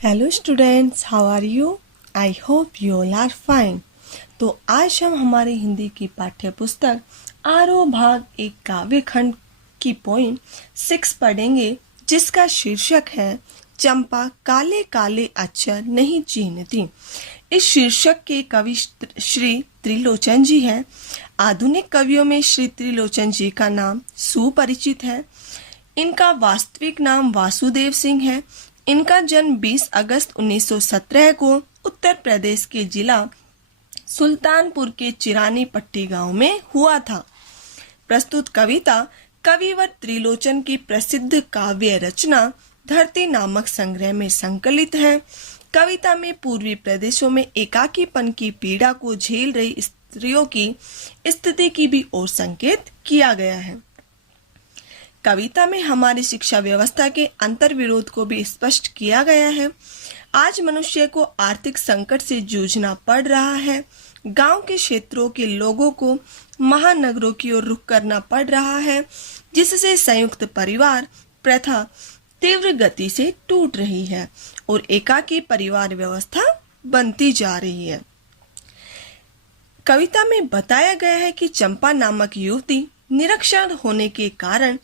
Hello students, how are you? I hope you all are fine. तो आज हम हमारी हिंदी की पाठ्य पुस्तक आरोह भाग एक काव्य खंड की पोइम 6 पढ़ेंगे, जिसका शीर्षक है चंपा काले काले अक्षर नहीं चीन्हती। इस शीर्षक के कवि श्री त्रिलोचन जी हैं। आधुनिक कवियों में श्री त्रिलोचन जी का नाम सुपरिचित है। इनका वास्तविक नाम वासुदेव सिंह है। इनका जन्म 20 अगस्त 1917 को उत्तर प्रदेश के जिला सुल्तानपुर के चिरानी पट्टी गांव में हुआ था। प्रस्तुत कविता कविवर त्रिलोचन की प्रसिद्ध काव्य रचना धरती नामक संग्रह में संकलित है। कविता में पूर्वी प्रदेशों में एकाकीपन की पीड़ा को झेल रही स्त्रियों की स्थिति की भी ओर संकेत किया गया है। कविता में हमारी शिक्षा व्यवस्था के अंतर्विरोध को भी स्पष्ट किया गया है। आज मनुष्य को आर्थिक संकट से जूझना पड़ रहा है। गांव के क्षेत्रों के लोगों को महानगरों की ओर रुख करना पड़ रहा है, जिससे संयुक्त परिवार प्रथा तीव्र गति से टूट रही है और एकाकी परिवार व्यवस्था बनती जा रही है। कविता में बताया गया है कि चंपा नामक युवती निरक्षर होने के कारण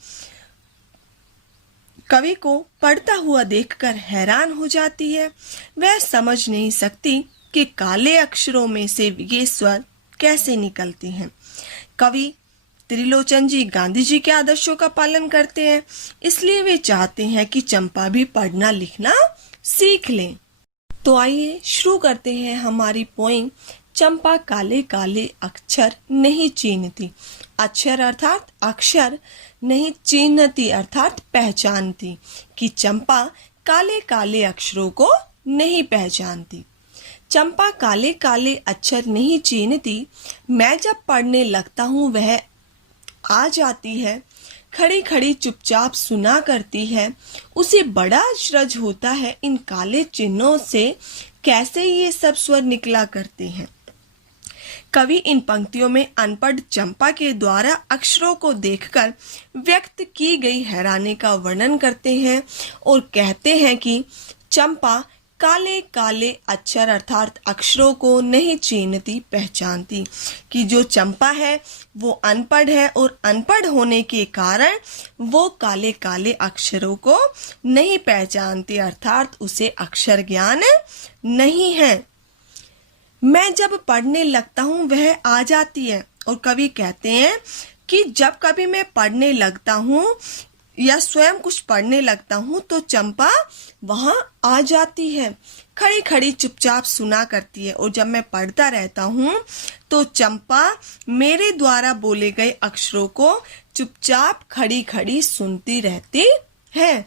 कवि को पढ़ता हुआ देखकर हैरान हो जाती है। वह समझ नहीं सकती कि काले अक्षरों में से ये स्वर कैसे निकलती हैं। कवि त्रिलोचन जी गांधी जी के आदर्शों का पालन करते हैं, इसलिए वे चाहते हैं कि चंपा भी पढ़ना लिखना सीख ले। तो आइए शुरू करते हैं हमारी पोइम चंपा काले काले अक्षर नहीं चीन्हती। अक्षर अर्थात अक्षर, नहीं चिन्हती अर्थात पहचानती, कि चंपा काले काले अक्षरों को नहीं पहचानती। चंपा काले काले अक्षर नहीं चीन्हती। मैं जब पढ़ने लगता हूँ वह आ जाती है, खड़ी खड़ी चुपचाप सुना करती है। उसे बड़ा आश्चर्य होता है इन काले चिन्हों से कैसे ये सब स्वर निकला करते हैं। कवि इन पंक्तियों में अनपढ़ चंपा के द्वारा अक्षरों को देखकर व्यक्त की गई हैरानी का वर्णन करते हैं और कहते हैं कि चंपा काले काले अक्षर अर्थात अक्षरों को नहीं चीन्हती पहचानती, कि जो चंपा है वो अनपढ़ है और अनपढ़ होने के कारण वो काले काले अक्षरों को नहीं पहचानती अर्थात उसे अक्षर ज्ञान नहीं है। मैं जब पढ़ने लगता हूँ वह आ जाती है। और कवि कहते हैं कि जब कभी मैं पढ़ने लगता हूँ या स्वयं कुछ पढ़ने लगता हूँ तो चंपा वहां आ जाती है, खड़ी खड़ी चुपचाप सुना करती है। और जब मैं पढ़ता रहता हूँ तो चंपा मेरे द्वारा बोले गए अक्षरों को चुपचाप खड़ी खड़ी सुनती रहती है।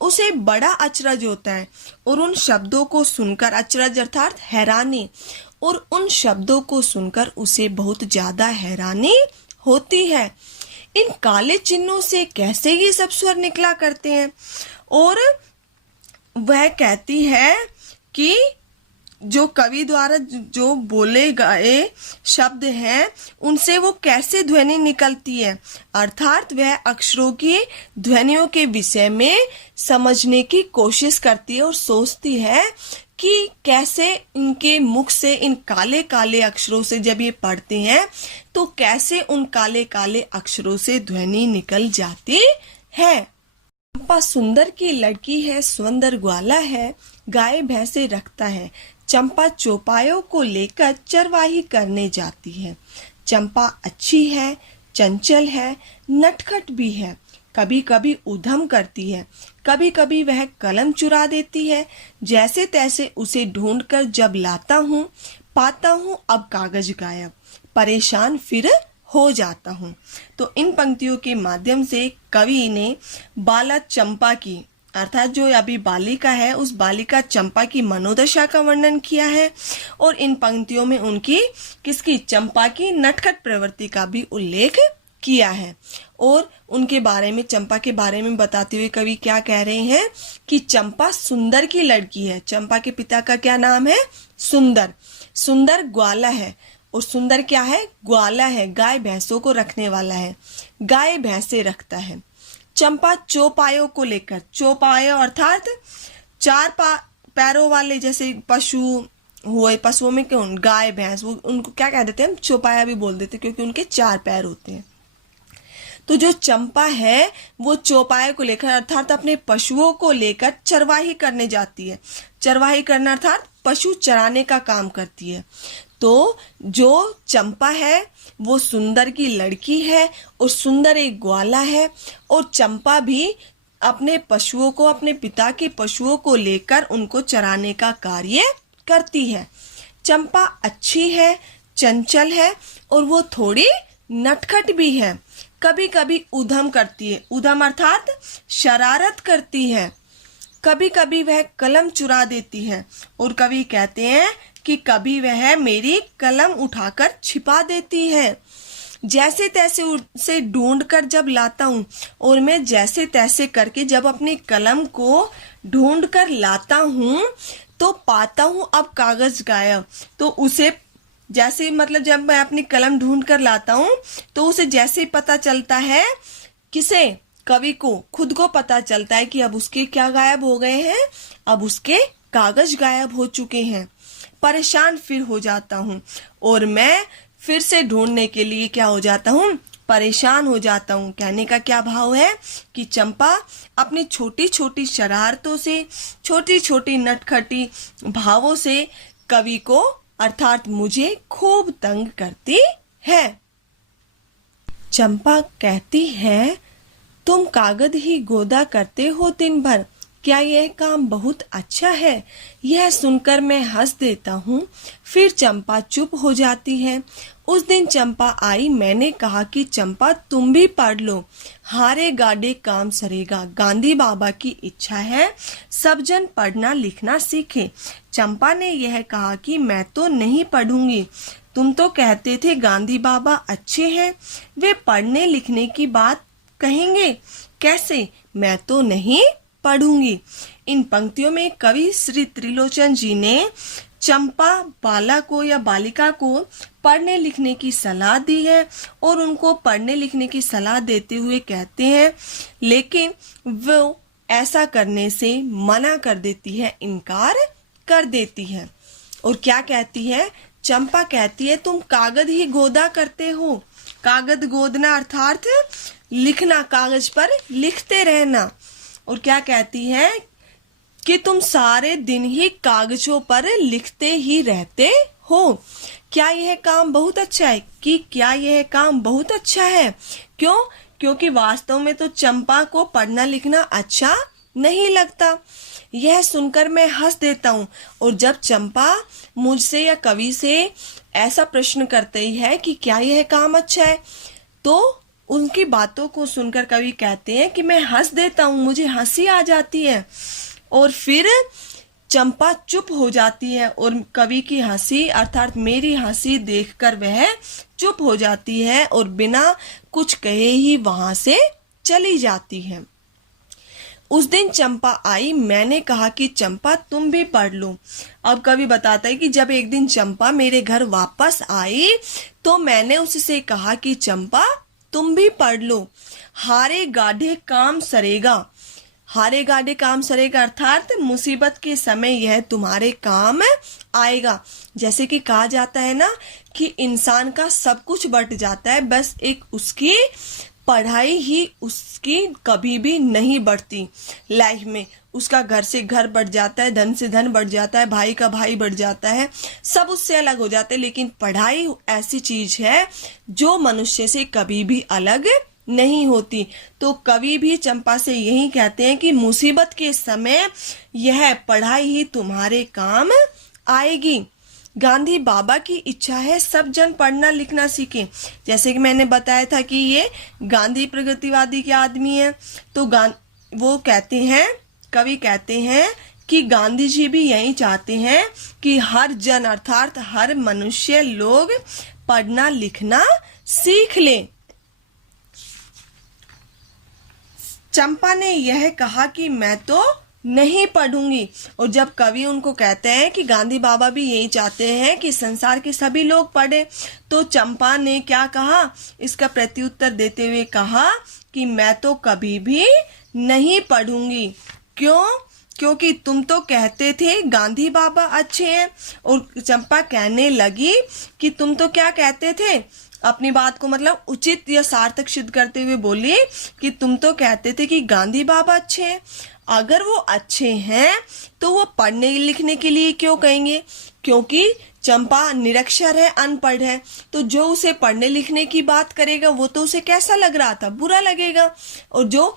उसे बड़ा अचरज होता है और उन शब्दों को सुनकर, अचरज अर्थात हैरानी, और उन शब्दों को सुनकर उसे बहुत ज्यादा हैरानी होती है। इन काले चिन्हों से कैसे ये सब स्वर निकला करते हैं। और वह कहती है कि जो कवि द्वारा जो बोले गए शब्द हैं उनसे वो कैसे ध्वनि निकलती है, अर्थात वह अक्षरों की ध्वनियों के विषय में समझने की कोशिश करती है और सोचती है कि कैसे इनके मुख से इन काले काले अक्षरों से जब ये पढ़ते हैं तो कैसे उन काले काले अक्षरों से ध्वनि निकल जाती है। चंपा सुंदर की लड़की है, सुंदर ग्वाला है, गाय भैंसे रखता है। चंपा चौपायों को लेकर चरवाही करने जाती है। चंपा अच्छी है, चंचल है, नटखट भी है, कभी कभी उधम करती है, कभी कभी वह कलम चुरा देती है। जैसे तैसे उसे ढूंढकर जब लाता हूँ पाता हूँ अब कागज गायब, परेशान फिर हो जाता हूँ। तो इन पंक्तियों के माध्यम से कवि ने बाला चंपा की अर्थात जो अभी बालिका है उस बालिका चंपा की मनोदशा का वर्णन किया है और इन पंक्तियों में उनकी किसकी, चंपा की नटखट प्रवृत्ति का भी उल्लेख किया है। और उनके बारे में, चंपा के बारे में बताते हुए कवि क्या कह रहे हैं कि चंपा सुंदर की लड़की है। चंपा के पिता का क्या नाम है, सुंदर। सुंदर ग्वाला है और सुंदर क्या है, ग्वाला है, गाय भैंसों को रखने वाला है, गाय भैंसे रखता है। चंपा चौपायों को लेकर, चौपायों अर्थात चार पैरों वाले जैसे पशु हुए, पशुओं में क्यों गाय भैंस, वो उनको क्या कह देते हैं हम, चौपाया भी बोल देते हैं, क्योंकि उनके 4 पैर होते हैं। तो जो चंपा है वो चौपाए को लेकर अर्थात अपने पशुओं को लेकर चरवाही करने जाती है। चरवाही करना अर्थात पशु चराने का काम करती है। तो जो चंपा है वो सुंदर की लड़की है और सुंदर एक ग्वाला है, और चंपा भी अपने पशुओं को, अपने पिता के पशुओं को लेकर उनको चराने का कार्य करती है। चंपा अच्छी है, चंचल है और वो थोड़ी नटखट भी है। कभी कभी उधम करती है, उधम अर्थात शरारत करती है। कभी कभी वह कलम चुरा देती है, और कभी कहते हैं कि कभी वह मेरी कलम उठाकर छिपा देती है। जैसे तैसे उसे ढूंढ कर जब लाता हूँ, और मैं जैसे तैसे करके जब अपनी कलम को ढूंढ कर लाता हूँ तो पाता हूँ अब कागज गायब। तो उसे जैसे मतलब जब मैं अपनी कलम ढूंढ कर लाता हूँ तो उसे जैसे पता चलता है, किसे, कवि को खुद को पता चलता है कि अब उसके क्या गायब हो गए हैं, अब उसके कागज गायब हो चुके हैं। परेशान फिर हो जाता हूँ और मैं फिर से ढूंढने के लिए क्या हो जाता हूँ, परेशान हो जाता हूँ। कहने का क्या भाव है कि चंपा अपनी छोटी छोटी शरारतों से, छोटी छोटी नटखटी भावों से कवि को अर्थात मुझे खूब तंग करती है। चंपा कहती है, तुम कागज ही गोदा करते हो दिन भर, क्या यह काम बहुत अच्छा है? यह सुनकर मैं हंस देता हूँ। फिर चंपा चुप हो जाती है। उस दिन चंपा आई, मैंने कहा कि चंपा तुम भी पढ़ लो, हारे गाड़े काम सरेगा। गांधी बाबा की इच्छा है सब जन पढ़ना लिखना सीखे। चंपा ने यह कहा कि मैं तो नहीं पढ़ूंगी। तुम तो कहते थे गांधी बाबा अच्छे हैं, वे पढ़ने लिखने की बात कहेंगे कैसे? मैं तो नहीं पढ़ूंगी। इन पंक्तियों में कवि श्री त्रिलोचन जी ने चंपा बाला को या बालिका को पढ़ने लिखने की सलाह दी है, और उनको पढ़ने लिखने की सलाह देते हुए कहते हैं, लेकिन वो ऐसा करने से मना कर देती है, इनकार कर देती है। और क्या कहती है? चंपा कहती है, तुम कागज ही गोदा करते हो। कागज गोदना अर्थात लिखना, कागज पर लिखते रहना। और क्या कहती है कि तुम सारे दिन ही कागजों पर लिखते ही रहते हो। क्या यह काम बहुत अच्छा है? कि क्या यह काम बहुत अच्छा है? क्यों? क्योंकि वास्तव में तो चंपा को पढ़ना लिखना अच्छा नहीं लगता। यह सुनकर मैं हंस देता हूँ। और जब चंपा मुझसे या कवि से ऐसा प्रश्न करती है कि क्या यह काम अच्छा है, तो उनकी बातों को सुनकर कवि कहते हैं कि मैं हंस देता हूँ, मुझे हंसी आ जाती है। और फिर चंपा चुप हो जाती है, और कवि की हंसी अर्थात मेरी हंसी देखकर वह चुप हो जाती है और बिना कुछ कहे ही वहां से चली जाती है। उस दिन चंपा आई, मैंने कहा कि चंपा तुम भी पढ़ लो। अब कवि बताता है कि जब एक दिन चंपा मेरे घर वापस आई तो मैंने उससे कहा कि चंपा तुम भी पढ़ लो, हारे गाढ़े काम सरेगा। हारे गाढ़े काम सरेगा अर्थात मुसीबत के समय यह तुम्हारे काम आएगा। जैसे कि कहा जाता है ना कि इंसान का सब कुछ बट जाता है, बस एक उसकी पढ़ाई ही उसकी कभी भी नहीं बढ़ती लाइफ में। उसका घर से घर बढ़ जाता है, धन से धन बढ़ जाता है, भाई का भाई बढ़ जाता है, सब उससे अलग हो जाते हैं, लेकिन पढ़ाई ऐसी चीज है जो मनुष्य से कभी भी अलग नहीं होती। तो कवि भी चंपा से यही कहते हैं कि मुसीबत के समय यह पढ़ाई ही तुम्हारे काम आएगी। गांधी बाबा की इच्छा है सब जन पढ़ना लिखना सीखें। जैसे कि मैंने बताया था कि ये गांधी प्रगतिवादी के आदमी है, तो वो कहते हैं, कवि कहते हैं कि गांधी जी भी यही चाहते हैं कि हर जन अर्थात हर मनुष्य लोग पढ़ना लिखना सीख ले। चंपा ने यह कहा कि मैं तो नहीं पढ़ूंगी। और जब कवि उनको कहते हैं कि गांधी बाबा भी यही चाहते हैं कि संसार के सभी लोग पढ़े, तो चंपा ने क्या कहा? इसका प्रत्युत्तर देते हुए कहा कि मैं तो कभी भी नहीं पढ़ूंगी। क्यों? क्योंकि तुम तो कहते थे गांधी बाबा अच्छे हैं। और चंपा कहने लगी कि तुम तो क्या कहते थे, अपनी बात को मतलब उचित या सार्थक सिद्ध करते हुए बोली कि तुम तो कहते थे कि गांधी बाबा अच्छे हैं। अगर वो अच्छे हैं तो वो पढ़ने लिखने के लिए क्यों कहेंगे, क्योंकि चंपा निरक्षर है, अनपढ़ है, तो जो उसे पढ़ने लिखने की बात करेगा वो तो उसे कैसा लग रहा था, बुरा लगेगा। और जो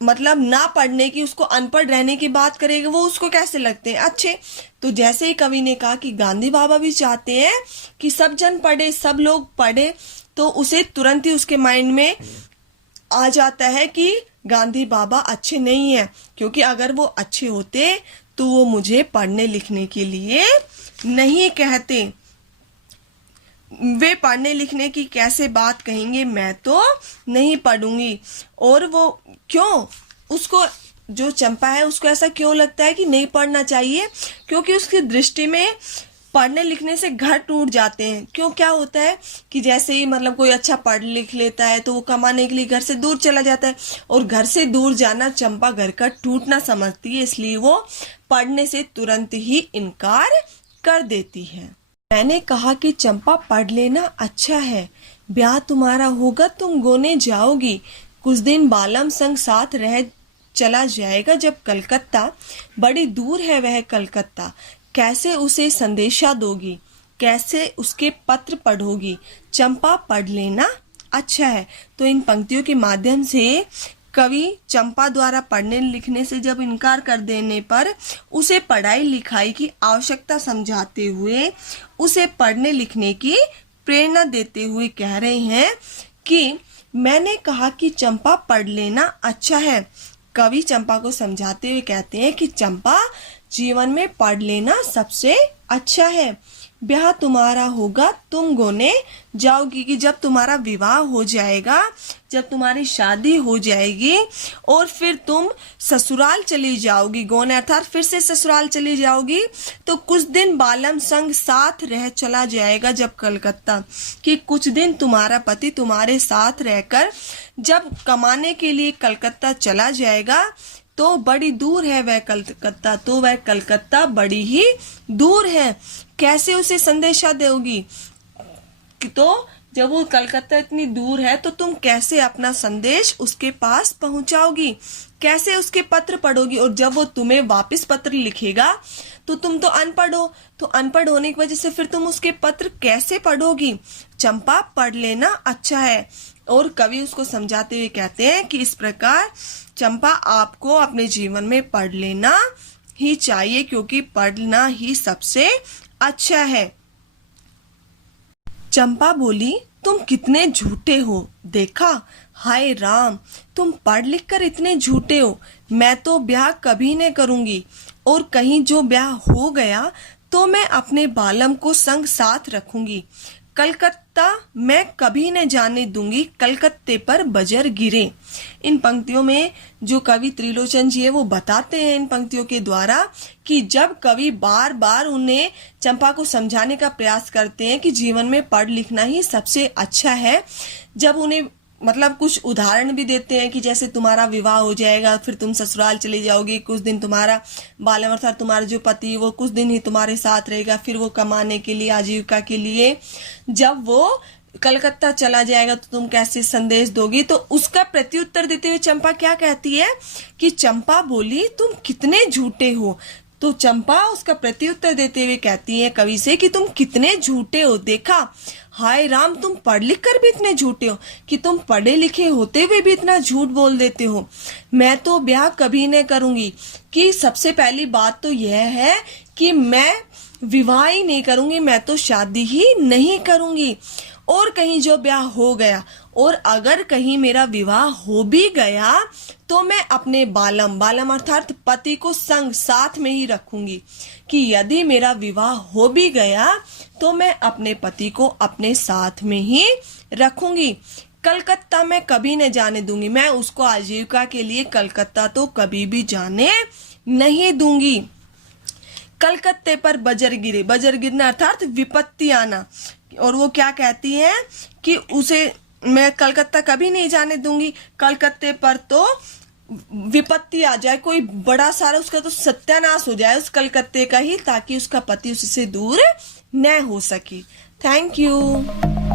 मतलब ना पढ़ने की, उसको अनपढ़ रहने की बात करेगा वो उसको कैसे लगते हैं, अच्छे। तो जैसे ही कवि ने कहा कि गांधी बाबा भी चाहते हैं कि सब जन पढ़े, सब लोग पढ़े, तो उसे तुरंत ही उसके माइंड में आ जाता है कि गांधी बाबा अच्छे नहीं है, क्योंकि अगर वो अच्छे होते तो वो मुझे पढ़ने लिखने के लिए नहीं कहते। वे पढ़ने लिखने की कैसे बात कहेंगे, मैं तो नहीं पढ़ूंगी। और वो क्यों, उसको जो चंपा है उसको ऐसा क्यों लगता है कि नहीं पढ़ना चाहिए, क्योंकि उसकी दृष्टि में पढ़ने लिखने से घर टूट जाते हैं। क्यों, क्या होता है कि जैसे ही मतलब कोई अच्छा पढ़ लिख लेता है तो वो कमाने के लिए घर से दूर चला जाता है, और घर से दूर जाना चंपा घर का टूटना समझती है, इसलिए वो पढ़ने से तुरंत ही इनकार कर देती है। मैंने कहा कि चंपा पढ़ लेना अच्छा है, ब्याह तुम्हारा होगा, तुम गोने जाओगी, कुछ दिन बालम संग साथ रह चला जाएगा जब कलकत्ता, बड़ी दूर है वह कलकत्ता, कैसे उसे संदेशा दोगी, कैसे उसके पत्र पढ़ोगी, चंपा पढ़ लेना अच्छा है। तो इन पंक्तियों के माध्यम से कवि चंपा द्वारा पढ़ने लिखने से जब इनकार कर देने पर उसे पढ़ाई लिखाई की आवश्यकता समझाते हुए उसे पढ़ने लिखने की प्रेरणा देते हुए कह रहे हैं कि मैंने कहा कि चंपा पढ़ लेना अच्छा है। कवि चंपा को समझाते हुए कहते हैं कि चंपा जीवन में पढ़ लेना सबसे अच्छा है, ब्याह तुम्हारा होगा, तुम गोने जाओगी, कि जब तुम्हारा विवाह हो जाएगा, जब तुम्हारी शादी हो जाएगी और फिर तुम ससुराल चली जाओगी, गोने अर्थात फिर से ससुराल चली जाओगी, तो कुछ दिन बालम संग साथ रह चला जाएगा जब कलकत्ता, कि कुछ दिन तुम्हारा पति तुम्हारे साथ रहकर जब कमाने के लिए कलकत्ता चला जाएगा, तो बड़ी दूर है वह कलकत्ता, तो वह कलकत्ता बड़ी ही दूर है, कैसे उसे संदेशा दोगी, तो जब वो कलकत्ता इतनी दूर है तो तुम कैसे अपना संदेश उसके पास पहुंचाओगी, कैसे उसके पत्र पढ़ोगी, और जब वो तुम्हें वापस पत्र लिखेगा तो तुम तो अनपढ़ हो, तो अनपढ़ होने की वजह से फिर तुम उसके पत्र कैसे पढ़ोगी, चंपा पढ़ लेना अच्छा है। और कवि उसको समझाते हुए कहते हैं कि इस प्रकार चंपा आपको अपने जीवन में पढ़ लेना ही चाहिए, क्योंकि पढ़ना ही सबसे अच्छा है। चंपा बोली, तुम कितने झूठे हो, देखा, हाय राम, तुम पढ़ लिख कर इतने झूठे हो, मैं तो ब्याह कभी नहीं करूंगी, और कहीं जो ब्याह हो गया तो मैं अपने बालम को संग साथ रखूंगी, कलकत्ता मैं कभी न जाने दूंगी, कलकत्ते पर बजर गिरे। इन पंक्तियों में जो कवि त्रिलोचन जी है वो बताते हैं इन पंक्तियों के द्वारा कि जब कवि बार बार उन्हें चंपा को समझाने का प्रयास करते हैं कि जीवन में पढ़ लिखना ही सबसे अच्छा है, जब उन्हें मतलब कुछ उदाहरण भी देते हैं कि जैसे तुम्हारा विवाह हो जाएगा, फिर तुम ससुराल चली जाओगी, कुछ दिन तुम्हारा बालम अर्थात तुम्हारा जो पति वो कुछ दिन ही तुम्हारे साथ रहेगा, फिर वो कमाने के लिए आजीविका के लिए जब वो कलकत्ता चला जाएगा तो तुम कैसे संदेश दोगी। तो उसका प्रत्युत्तर देते हुए चंपा क्या कहती है कि चंपा बोली, तुम कितने झूठे हो। तो चंपा उसका प्रत्युत्तर देते हुए कहती है कवि से कि तुम कितने झूठे हो, देखा, हाय राम, तुम पढ़ लिख कर भी इतने झूठे हो कि तुम पढ़े लिखे होते हुए भी इतना झूठ बोल देते हो। मैं तो ब्याह कभी नहीं करूंगी, कि सबसे पहली बात तो यह है कि मैं विवाह ही नहीं करूंगी, मैं तो शादी ही नहीं करूंगी। और कहीं जो ब्याह हो गया और अगर कहीं मेरा विवाह हो भी गया तो मैं अपने बालम अर्थात पति को संग साथ में ही रखूंगी, कि यदि मेरा विवाह हो भी गया तो मैं अपने पति को अपने साथ में ही रखूंगी। कलकत्ता मैं कभी न जाने दूंगी, मैं उसको आजीविका के लिए कलकत्ता तो कभी भी जाने नहीं दूंगी। कलकत्ते पर बजर गिरे, बजर गिरना अर्थात विपत्ति आना। और वो क्या कहती है कि उसे मैं कलकत्ता कभी नहीं जाने दूंगी, कलकत्ते पर तो विपत्ति आ जाए, कोई बड़ा सारा उसका तो सत्यानाश हो जाए उस कलकत्ते का ही, ताकि उसका पति उससे दूर न हो सके। Thank you.